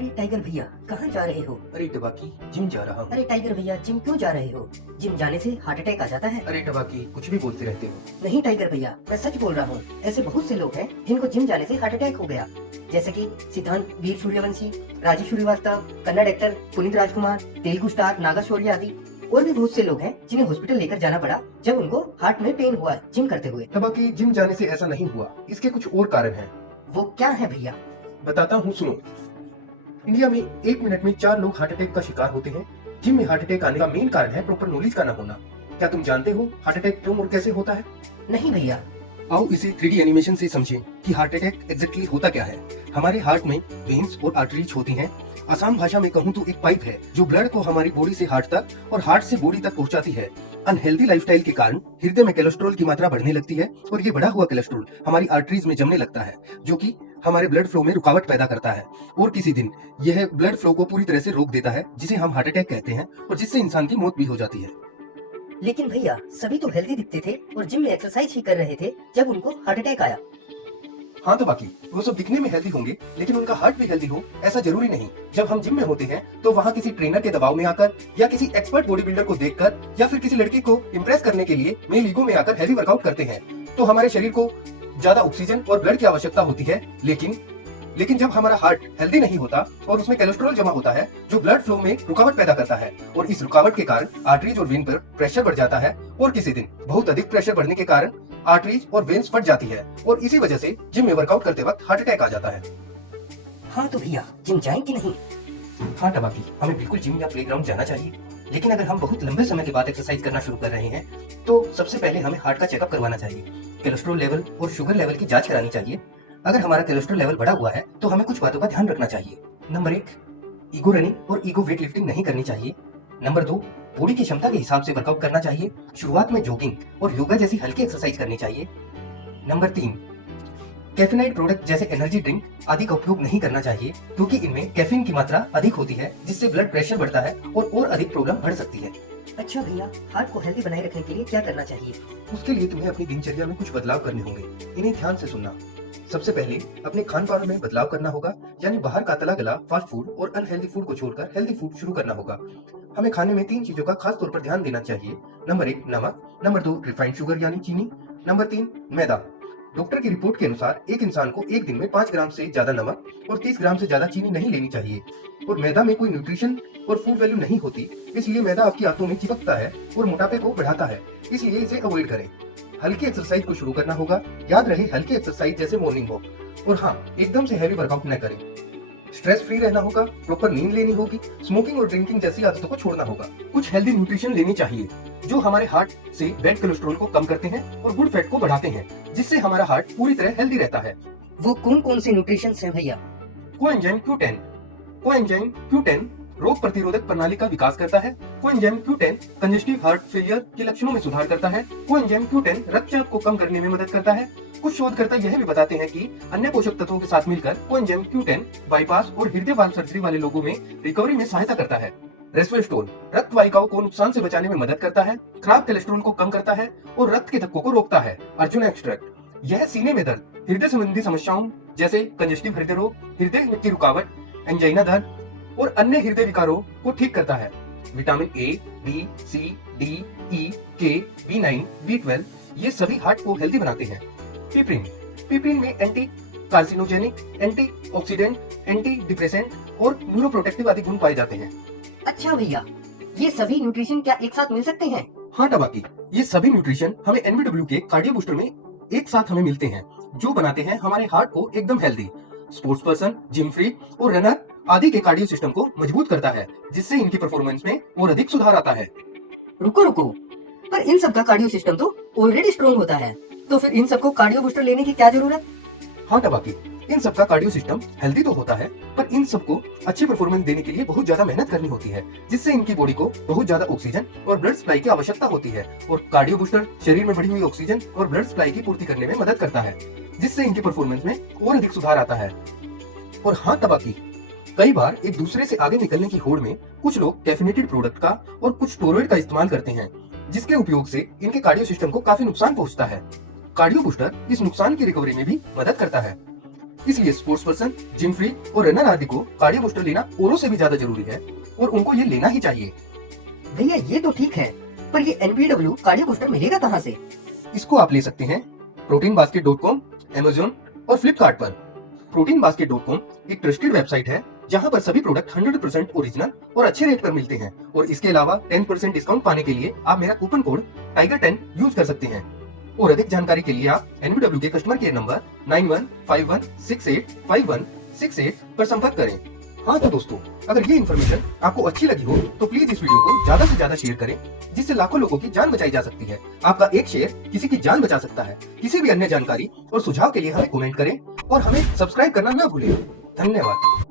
अरे टाइगर भैया कहाँ जा रहे हो? अरे टबाकी, जिम जा रहा हूँ। अरे टाइगर भैया जिम क्यों जा रहे हो? जिम जाने से हार्ट अटैक आ जाता है। अरे टबाकी, कुछ भी बोलते रहते हो। नहीं टाइगर भैया, मैं सच बोल रहा हूँ। ऐसे बहुत से लोग हैं जिनको जिम जाने से हार्ट अटैक हो गया, जैसे कि सिद्धांत वीर सूर्यवंशी, राजू श्रीवास्तव, कन्नड़ एक्टर पुनीत राजकुमार, तेलुगु स्टार नागा शौर्य आदि। और भी बहुत से लोग हैं जिन्हें हॉस्पिटल लेकर जाना पड़ा जब उनको हार्ट में पेन हुआ जिम करते हुए। टबाकी, जिम जाने से ऐसा नहीं हुआ, इसके कुछ और कारण हैं। वो क्या है भैया? बताता हूँ, सुनो। इंडिया में 1 मिनट में 4 लोग हार्ट अटैक का शिकार होते हैं। जिम में हार्ट अटैक आने का मेन कारण है प्रॉपर नॉलेज का न होना। क्या तुम जानते हो हार्ट अटैक क्यों और कैसे होता है? नहीं भैया। आओ इसे 3D एनिमेशन से समझें कि हार्ट अटैक एग्जैक्टली होता क्या है। हमारे हार्ट में वेन्स और आर्टरीज होती हैं। आसान भाषा में कहूँ तो एक पाइप है जो ब्लड को हमारी बॉडी से हार्ट तक और हार्ट से बॉडी तक पहुंचाती है। अनहेल्दी लाइफस्टाइल के कारण हृदय में कोलेस्ट्रॉल की मात्रा बढ़ने लगती है और ये बढ़ा हुआ कोलेस्ट्रॉल हमारी आर्टरीज में जमने लगता है, जो कि हमारे ब्लड फ्लो में रुकावट पैदा करता है। और किसी दिन यह ब्लड फ्लो को पूरी तरह से रोक देता है, जिसे हम हार्ट अटैक कहते हैं, और जिससे इंसान की मौत भी हो जाती है। लेकिन भैया सभी तो हेल्दी दिखते थे और जिम में एक्सरसाइज ही कर रहे थे जब उनको हार्ट अटैक आया। हाँ तो बाकी वो सब दिखने में हेल्दी होंगे, लेकिन उनका हार्ट भी हेल्दी हो ऐसा जरूरी नहीं। जब हम जिम में होते हैं तो वहाँ किसी ट्रेनर के दबाव में आकर या किसी एक्सपर्ट बॉडी बिल्डर को देखकर या फिर किसी लड़की को इम्प्रेस करने के लिए मेल ईगो में आकर हैवी वर्कआउट करते हैं, तो हमारे शरीर को ज्यादा ऑक्सीजन और ब्लड की आवश्यकता होती है। लेकिन जब हमारा हार्ट हेल्दी नहीं होता और उसमें कोलेस्ट्रॉल जमा होता है जो ब्लड फ्लो में रुकावट पैदा करता है, और इस रुकावट के कारण आर्टरीज और वेन पर प्रेशर बढ़ जाता है, और किसी दिन बहुत अधिक प्रेशर बढ़ने के कारण आर्टरीज और वेन्स फट जाती है, और इसी वजह से जिम में वर्कआउट करते वक्त हार्ट अटैक आ जाता है। हाँ तो भैया जिम जाएं कि नहीं? हाँ टबाकी, हमें बिल्कुल जिम या प्लेग्राउंड जाना चाहिए, लेकिन अगर हम बहुत लंबे समय के बाद एक्सरसाइज करना शुरू कर रहे हैं तो सबसे पहले हमें हार्ट का चेकअप करवाना चाहिए। कोलेस्ट्रॉल लेवल और शुगर लेवल की जांच करानी चाहिए। अगर हमारा कोलेस्ट्रॉल लेवल बढ़ा हुआ है तो हमें कुछ बातों का ध्यान रखना चाहिए। नंबर 1, ईगो रनिंग और ईगो वेट लिफ्टिंग नहीं करनी चाहिए। नंबर 2, बॉडी की क्षमता के हिसाब से वर्कआउट करना चाहिए। शुरुआत में जॉगिंग और योगा जैसी हल्की एक्सरसाइज करनी चाहिए। नंबर 3, कैफीनाइड प्रोडक्ट जैसे एनर्जी ड्रिंक आदि का उपयोग नहीं करना चाहिए, क्योंकि इनमें कैफीन की मात्रा अधिक होती है, जिससे ब्लड प्रेशर बढ़ता है और अधिक प्रॉब्लम बढ़ सकती है। अच्छा भैया, हार्ट को हेल्दी बनाए रखने के लिए क्या करना चाहिए? उसके लिए तुम्हें अपनी दिनचर्या में कुछ बदलाव करने होंगे। इन्हें ध्यान से सुनना। सबसे पहले अपने खान पान में बदलाव करना होगा, यानी बाहर का तला गला फास्ट फूड और अनहेल्दी फूड को छोड़कर हेल्दी फूड शुरू करना होगा। हमें खाने में 3 चीजों का खास तौर पर ध्यान देना चाहिए। नंबर 1, नमक। नंबर 2, रिफाइंड शुगर यानी चीनी। नंबर 3, मैदा। डॉक्टर की रिपोर्ट के अनुसार एक इंसान को एक दिन में 5 ग्राम से ज्यादा नमक और 30 ग्राम से ज्यादा चीनी नहीं लेनी चाहिए। और मैदा में कोई न्यूट्रिशन और फूड वैल्यू नहीं होती, इसलिए मैदा आपकी आंतों में चिपकता है और मोटापे को बढ़ाता है, इसलिए इसे अवॉइड करें। हल्की एक्सरसाइज को शुरू करना होगा। याद रहे, हल्की एक्सरसाइज जैसे मॉर्निंग वॉक। और हाँ, एकदम से हैवी वर्कआउट न करें। स्ट्रेस फ्री रहना होगा, प्रॉपर नींद लेनी होगी, स्मोकिंग और ड्रिंकिंग जैसी आदतों को छोड़ना होगा। कुछ हेल्दी न्यूट्रिशन लेनी चाहिए जो हमारे हार्ट से बैड कोलेस्ट्रॉल को कम करते हैं और गुड फैट को बढ़ाते हैं, जिससे हमारा हार्ट पूरी तरह हेल्दी रहता है। वो कौन कौन से न्यूट्रिशन हैं भैया? Coenzyme Q10। कोएंजाइम Q10 रोग प्रतिरोधक प्रणाली का विकास करता है। Coenzyme Q10 congestive heart failure के लक्षणों में सुधार करता है। कोएंजाइम Q10 रक्तचाप को कम करने में मदद करता है। कुछ शोधकर्ता यह भी बताते हैं कि अन्य पोषक तत्वों के साथ मिलकर कोएंजाइम Q10 बाईपास और हृदय वाल्व सर्जरी वाले लोगों में रिकवरी में सहायता करता है। रेस्वेस्टोल रक्त वाहिकाओं को नुकसान से बचाने में मदद करता है, खराब कोलेस्ट्रॉल को कम करता है और रक्त के धक्कों को रोकता है। अर्जुन एक्सट्रैक्ट यह सीने में दर्द, हृदय संबंधी समस्याओं जैसे कंजेस्टिव हृदय रोग, हृदय की रुकावट, एंजाइना दर्द और अन्य हृदय विकारों को ठीक करता है। Vitamin A, B, C, D, E, K, B9, B12 ये सभी हार्ट को हेल्दी बनाते हैं। पिपरिन में anti carcinogenic, anti oxidant, anti depressant और न्यूरोप्रोटेक्टिव आदि गुण पाए जाते हैं। अच्छा भैया, ये सभी न्यूट्रिशन क्या एक साथ मिल सकते हैं? हाँ टबाकी, ये सभी न्यूट्रिशन हमें NBW के कार्डियो बूस्टर में एक साथ हमें मिलते हैं, जो बनाते हैं हमारे हार्ट को एकदम healthy. Sports person, gym freak और रनर आदि के कार्डियो सिस्टम को मजबूत करता है, जिससे इनकी परफॉर्मेंस में और अधिक सुधार आता है। रुको, पर इन सब का कार्डियो सिस्टम तो ऑलरेडी स्ट्रॉन्ग होता है, तो फिर इन सबको कार्डियो बूस्टर लेने की क्या जरूरत? हाँ टबाकी, इन सबका कार्डियो सिस्टम हेल्दी तो होता है, पर इन सबको अच्छी परफॉर्मेंस देने के लिए बहुत ज्यादा मेहनत करनी होती है, जिससे इनकी बॉडी को बहुत ज्यादा ऑक्सीजन और ब्लड सप्लाई की आवश्यकता होती है। और कार्डियो बूस्टर शरीर में बढ़ी हुई ऑक्सीजन और ब्लड सप्लाई की पूर्ति करने में मदद करता है, जिससे इनकी परफॉर्मेंस में और अधिक सुधार आता है। और हाँ टबाकी, कई बार एक दूसरे से आगे निकलने की होड़ में कुछ लोग कैफीनेटेड प्रोडक्ट का और कुछ स्टेरॉइड का इस्तेमाल करते हैं, जिसके उपयोग से इनके कार्डियो सिस्टम को काफी नुकसान पहुंचता है। कार्डियो बूस्टर इस नुकसान की रिकवरी में भी मदद करता है। इसलिए स्पोर्ट्स पर्सन, जिम फ्री और रनर आदि को कार्डियो बूस्टर लेना औरों से भी ज्यादा जरूरी है और उनको ये लेना ही चाहिए। भैया ये तो ठीक है, पर ये NPW कार्डियो बूस्टर मिलेगा कहाँ से? इसको आप ले सकते हैं proteinbasket.com, Amazon और फ्लिपकार्ट पर। proteinbasket.com एक ट्रस्टेड वेबसाइट है जहां पर सभी प्रोडक्ट 100% ओरिजिनल और अच्छे रेट पर मिलते हैं और इसके अलावा 10% डिस्काउंट पाने के लिए आप मेरा कूपन कोड टाइगर10 यूज कर सकते हैं। और अधिक जानकारी के लिए आप NPW के कस्टमर केयर नंबर 9151685168 पर संपर्क करें। हाँ तो दोस्तों, अगर ये इन्फॉर्मेशन आपको अच्छी लगी हो तो प्लीज इस वीडियो को ज्यादा से ज्यादा शेयर करें, जिससे लाखों लोगों की जान बचाई जा सकती है। आपका एक शेयर किसी की जान बचा सकता है। किसी भी अन्य जानकारी और सुझाव के लिए हमें कमेंट करें और हमें सब्सक्राइब करना न भूलें। धन्यवाद।